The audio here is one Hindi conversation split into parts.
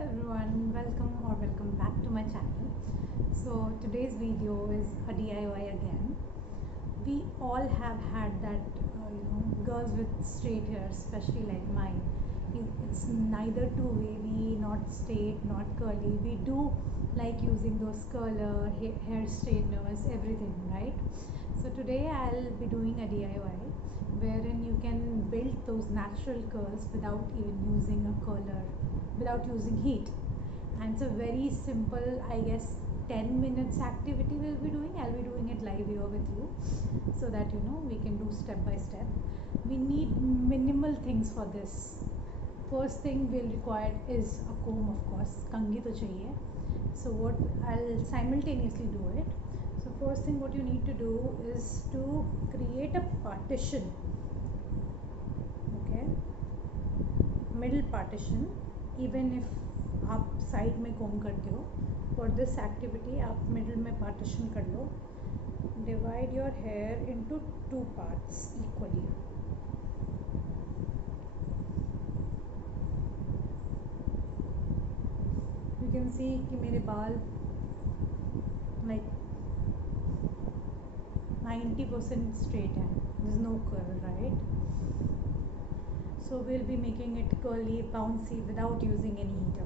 everyone, welcome back to my channel. So today's video is a DIY again. We all have had that girls with straight hair, especially like mine. It's neither too wavy, not straight, not curly. We do like using those curler, hair straighteners, everything, right? So today I'll be doing a DIY wherein you can build those natural curls without even using a curler, without using heat. And it's a very simple, I guess, 10 minutes activity we'll be doing. I'll be doing it live here with you so that we can do step by step. We need minimal things for this. First thing we'll require is a comb, of course. Kangi to chahiye. So what I'll simultaneously do it. So first thing what you need to do is to create a partition. Okay, middle partition. Even if आप साइड में कॉम करते हो, for this activity आप मिडिल में पार्टीशन कर लो. Divide your hair into two parts equally. You can see कि मेरे बाल like 90% straight हैं. There's no curl, right? So we'll be making it curly, bouncy without using any heater.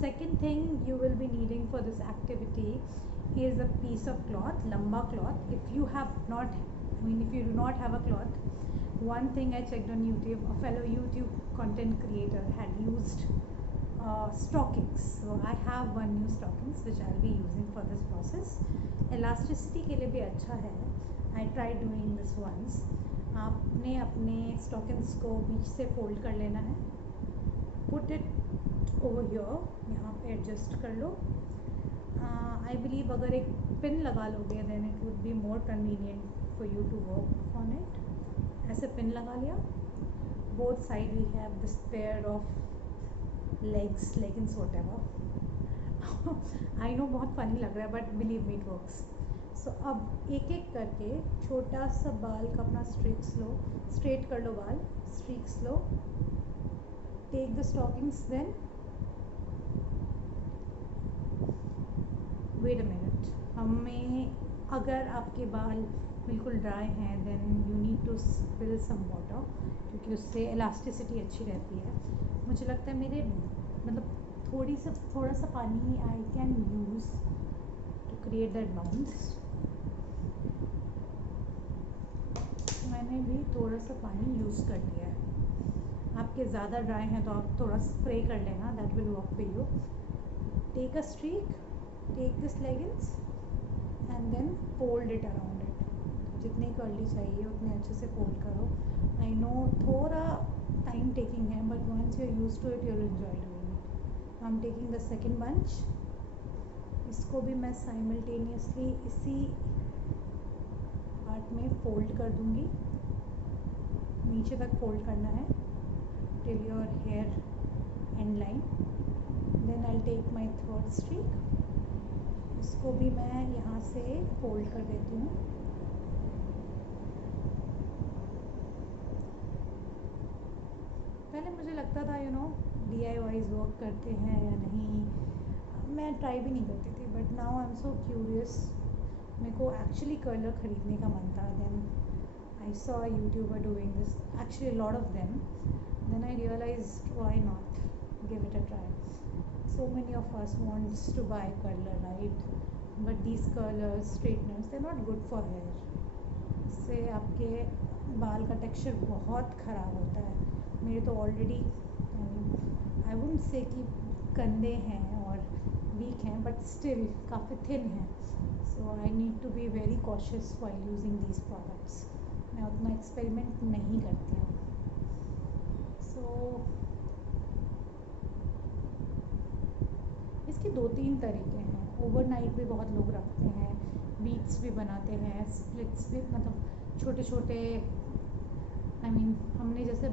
Second thing you will be needing for this activity is a piece of cloth, lamba cloth. If you do not have a cloth, one thing I checked on YouTube, a fellow YouTube content creator had used stockings. So I have one new stockings which I'll be using for this process. Elasticity के लिए भी अच्छा है. I tried doing this once. आपने अपने स्टॉकिंग्स को बीच से फोल्ड कर लेना है. पुट इट ओवर हियर, यहाँ पे एडजस्ट कर लो. आई बिलीव अगर एक पिन लगा लोगे then it would be more convenient for you to work on it. ऐसे पिन लगा लिया. Both side we have this pair of leggings whatever. I know बहुत फनी लग रहा है but believe me it works. So अब एक एक करके छोटा सा बाल का अपना स्ट्रेट कर लो. बाल स्ट्रीक्स लो. Take the stockings. Then wait a minute. हमें अगर आपके बाल बिल्कुल ड्राई हैं then you need to spill some water, क्योंकि उससे इलास्टिसिटी अच्छी रहती है. मुझे लगता है मेरे थोड़ा सा पानी I can use to create that bounce. मैंने भी थोड़ा सा पानी यूज़ कर लिया है. आपके ज़्यादा ड्राई हैं तो आप थोड़ा स्प्रे कर लेना, that will work for you. Take a streak, take this leggings and then fold it around it. जितनी कर्ली चाहिए उतने अच्छे से फोल्ड करो. आई नो थोड़ा टाइम टेकिंग है but once you are used to it you will enjoy doing it. I am taking the second bunch. इसको भी मैं साइमल्टेनियसली इसी पार्ट में फोल्ड कर दूंगी. नीचे तक फोल्ड करना है till your hair end line. Then I take my third streak. इसको भी मैं यहाँ से फोल्ड कर देती हूँ. पहले मुझे लगता था DIYs वर्क करते हैं या नहीं, मैं ट्राई भी नहीं करती थी. But now I am so curious. मेरे को एक्चुअली कर्लर ख़रीदने का मन था. Then I saw a YouTuber doing this, actually a lot of them. Then I realized why not give it a try. So many of us wants to buy curler, right? But these curlers, straighteners, they're not good for hair. इससे आपके बाल का टेक्सचर बहुत ख़राब होता है. मेरे तो ऑलरेडी I wouldn't say कि गंदे हैं और वीक हैं, बट स्टिल काफ़ी थिन हैं. So I need to be very cautious while using these products. मैं उतना एक्सपेरिमेंट नहीं करती हूँ. सो इसके 2-3 तरीके हैं. ओवरनाइट भी बहुत लोग रखते हैं, बीट्स भी बनाते हैं, स्प्लिट्स भी, मतलब छोटे छोटे हमने जैसे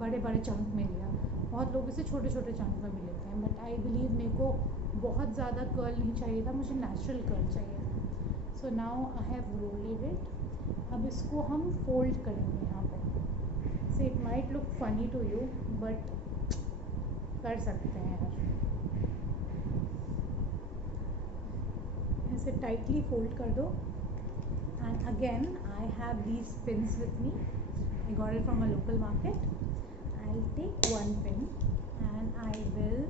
बड़े बड़े चंक में लिया. बहुत लोग इसे छोटे छोटे चंक में भी लेते हैं. बट आई बिलीव मेरे को बहुत ज़्यादा कर्ल नहीं चाहिए था, मुझे नेचुरल कर्ल चाहिए. So now I have rolled it. अब इसको हम फोल्ड करेंगे यहाँ पे. So it might look funny to you but कर सकते हैं यार. इसे टाइटली फोल्ड कर दो. And again I have these pins with me. I got it from a local market. I'll take one pin and I will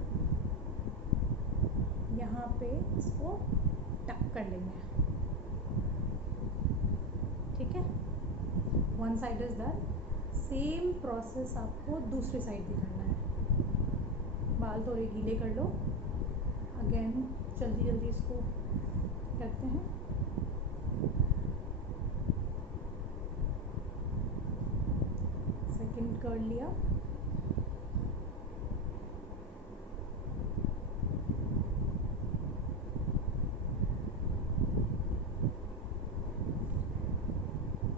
यहाँ पे इसको टक कर लेंगे. ठीक है, one side is done. Same process आपको दूसरी साइड भी करना है. बाल थोड़े गीले कर लो. अगेन जल्दी जल्दी इसको करते हैं. सेकंड कर लिया.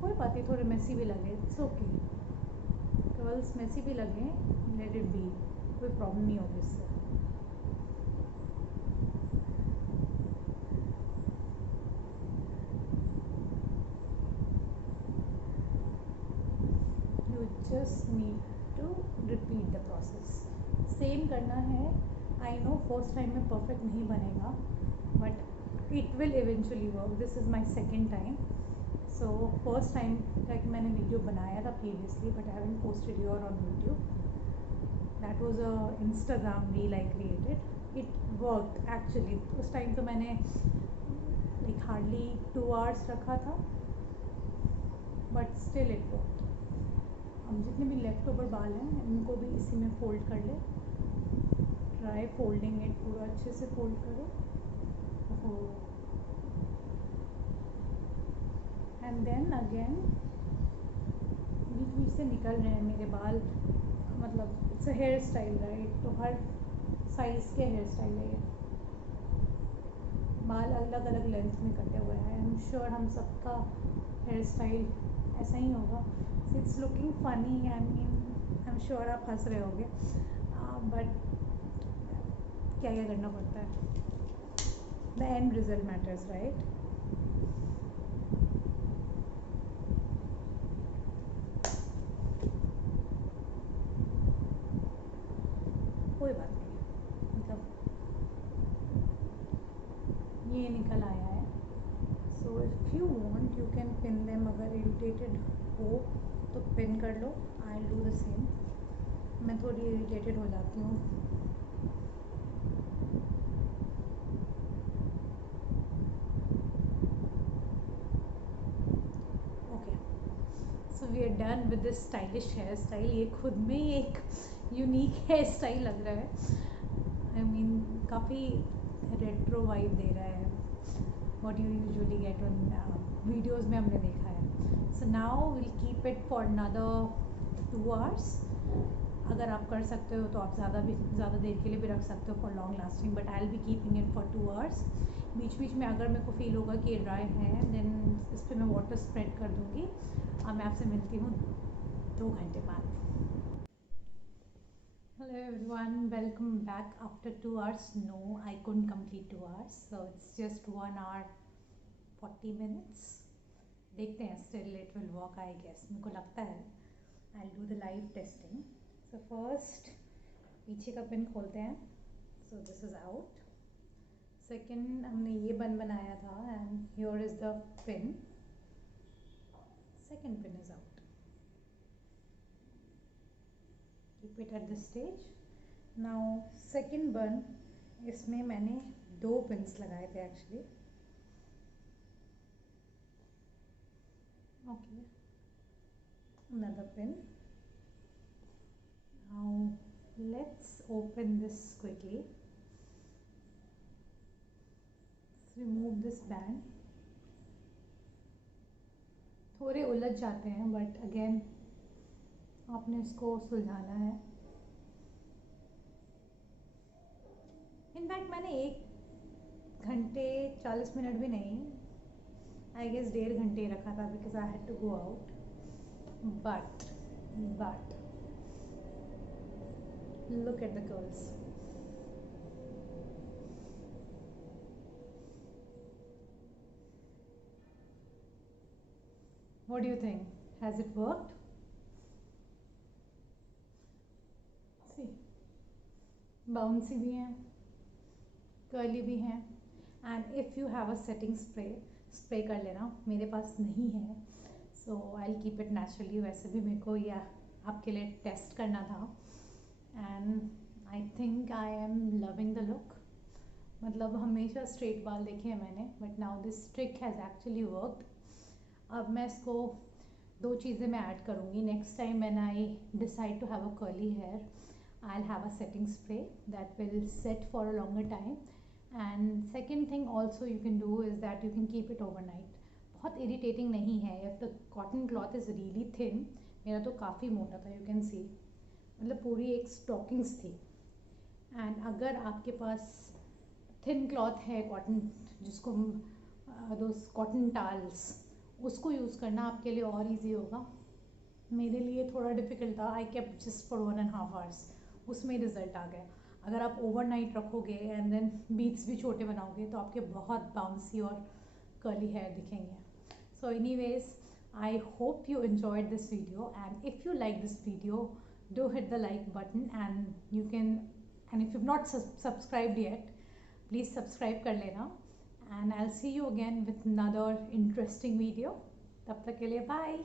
कोई बात नहीं, थोड़े मेसी भी लगे, इट्स ओके. कर्ल्स मेसी भी लगे, लेट इट बी, कोई प्रॉब्लम नहीं होगी इससे. Just need to repeat the process. Same करना है. आई नो फर्स्ट टाइम में परफेक्ट नहीं बनेगा, but it will eventually work. This is my second time. So first time like मैंने वीडियो बनाया था previously, but I haven't posted your on YouTube. That was a Instagram reel I created. It worked actually. उस टाइम तो मैंने लाइक हार्डली 2 आवर्स रखा था, बट स्टिल इट वर्कड. अब जितने भी लेफ़्ट ओवर बाल हैं इनको भी इसी में फोल्ड कर ले. ट्राई फोल्डिंग इट, पूरा अच्छे से फोल्ड करो. एंड देन अगेन बीच बीच से निकल रहे हैं मेरे बाल. मतलब it's a hair style right, तो हर साइज़ के हेयर स्टाइल है ये. बाल अलग अलग लेंथ में कटे हुए हैं. आई एम श्योर हम सबका हेयर स्टाइल ऐसा ही होगा. It's looking funny. I am sure आप हंस रहे होगे, बट क्या क्या करना पड़ता है. The end result matters right. कोई बात नहीं, मतलब ये निकल आया है. So if you want you can pin them. अगर इरिटेटेड हो तो पिन कर लो. I will do the same. मैं थोड़ी इरिटेटेड हो जाती हूँ. Okay, so we are done with this stylish hair style. ये खुद में ही एक यूनिक हेयर स्टाइल लग रहा है. आई मीन काफ़ी रेट्रो वाइब दे रहा है. What you usually get on videos में हमने देखा है. So now will keep it for another 2 hours. अगर आप कर सकते हो तो आप ज़्यादा देर के लिए भी रख सकते हो for long lasting, but I will be keeping it for 2 hours. बीच बीच में अगर मेरे को फील होगा कि ये ड्राई है देन इस पर मैं वाटर स्प्रेड कर दूँगी. अब मैं आपसे मिलती हूँ 2 घंटे बाद. Hello everyone, welcome back after 2 hours. No, I couldn't complete 2 hours, so it's just 1 hour 40 minutes. देखते हैं, still it will work I guess. मेरे को लगता है. I'll do the live testing. So first पीछे का पिन खोलते हैं. So this is out. Second हमने ये बन बनाया था and here is the pin. Second pin is out. Keep it at this stage. Now second bun, इसमें मैंने 2 पिन्स लगाए थे actually. Okay, another pin. Now let's open this quickly. Let's remove this band. थोड़े उलझ जाते हैं बट अगेन आपने इसको सुलझाना है. इनफैक्ट मैंने 1 घंटे 40 मिनट भी नहीं, आई गेस 1.5 घंटे रखा था because I had to go out. But look at the curls. What do you think? Has it worked? See, bouncy भी हैं, curly भी हैं. And if you have a setting spray कर लेना, मेरे पास नहीं है, so I will keep it naturally. वैसे भी मेरे को ये आपके लिए टेस्ट करना था, and I think I am loving the look. मतलब हमेशा स्ट्रेट बाल देखे हैं मैंने, but now this trick has actually worked. अब मैं इसको दो चीज़ें मैं ऐड करूँगी next time when I decide to have a curly hair. I'll have a setting spray that will set for a longer time, and second thing also you can do is that you can keep it overnight. बहुत irritating नहीं है if the cotton cloth is really thin। मेरा तो काफ़ी मोटा था, you can see, मतलब पूरी एक स्टॉकिंग्स थी। एंड अगर आपके पास थिन क्लॉथ है कॉटन, जिसको दो कॉटन टाल्स, उसको यूज़ करना आपके लिए और इजी होगा। मेरे लिए थोड़ा डिफ़िकल्ट था, I kept just for 1.5 hours, उसमें रिज़ल्ट आ गया। अगर आप ओवरनाइट रखोगे एंड देन बीट्स भी छोटे बनाओगे तो आपके बहुत बाउंसी और कर्ली हेयर दिखेंगे। So anyways, I hope you enjoyed this video, and if you like this video, do hit the like button, and if you've not subscribed yet, please subscribe कर लेना, and I'll see you again with another interesting video. तब तक के लिए bye.